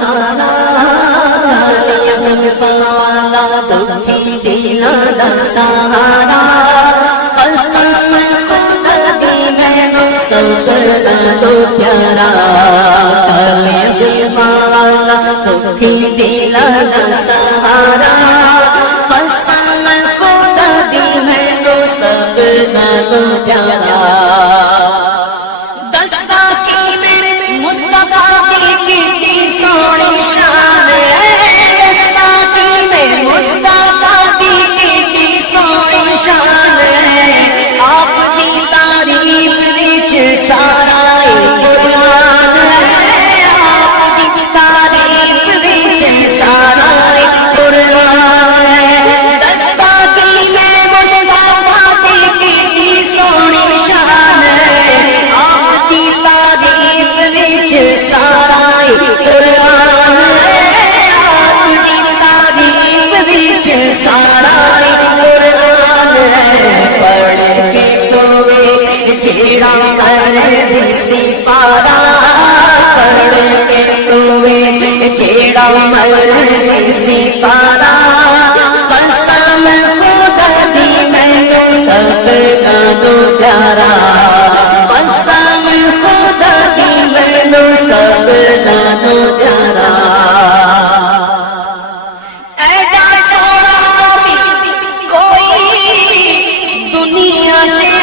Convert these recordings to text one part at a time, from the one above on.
सारा गालियां जुल्फावाला दुखी दिला दा सहारा कसम खुदा दी मैनू सफर दो प्यारा गालियां जुल्फावाला दुखी दिला दा सहारा कसम खुदा दी मैनू सफर दो प्यारा जेड़ा मर्ज़ी सिपारा पढ़ के तोवे जेड़ा मर्ज़ी सिपारा कसम खुदा दी मैनू सबका दो प्यारा कसम खुदा दी मैनू सबका दो प्यारा ऐसा सोना कोई दुनिया में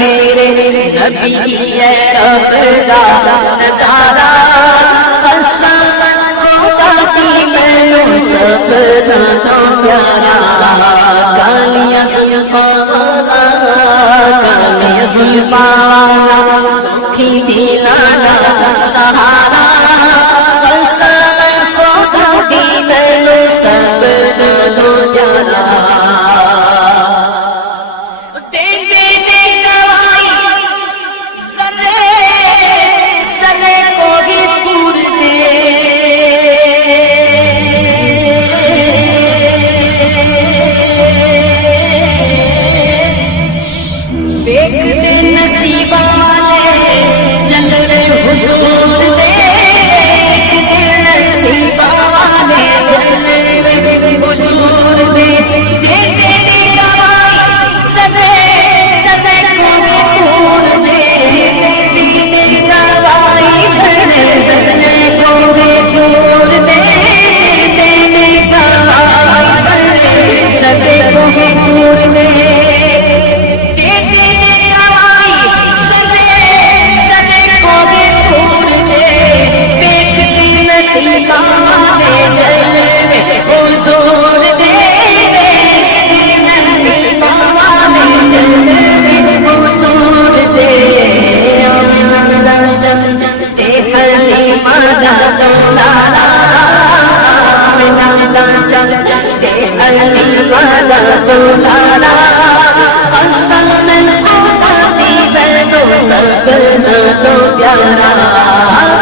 मेरे नबी है रब दा नज़ारा कसम खुदा दी मैनू सबका दो प्यारा गालियां जुल्फावाला दुखी दिला दा सहारा कसम खुदा दी मैनू सबका दो प्यारा देखते नसीबा वाले जलवे हुजूर दे देखते नसीबा वाले जलवे हुजूर दे देते गवाही सदे सदे को पूर दे देते गवाही सदे सदे को पूर दे देते गवाही सदे सदे को पूर दे दुलारा कसम खुदा दी मैनू सबका दो प्यारा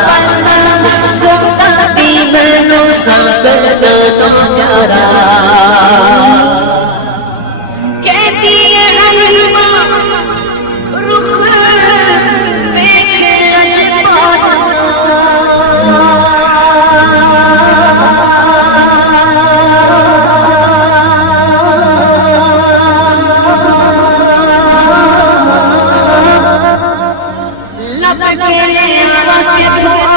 कसम खुदा दी मैनू सबका दो प्यारा कहती है हलीमा रुख देख अजबाना लब के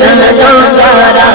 सुन लो यारा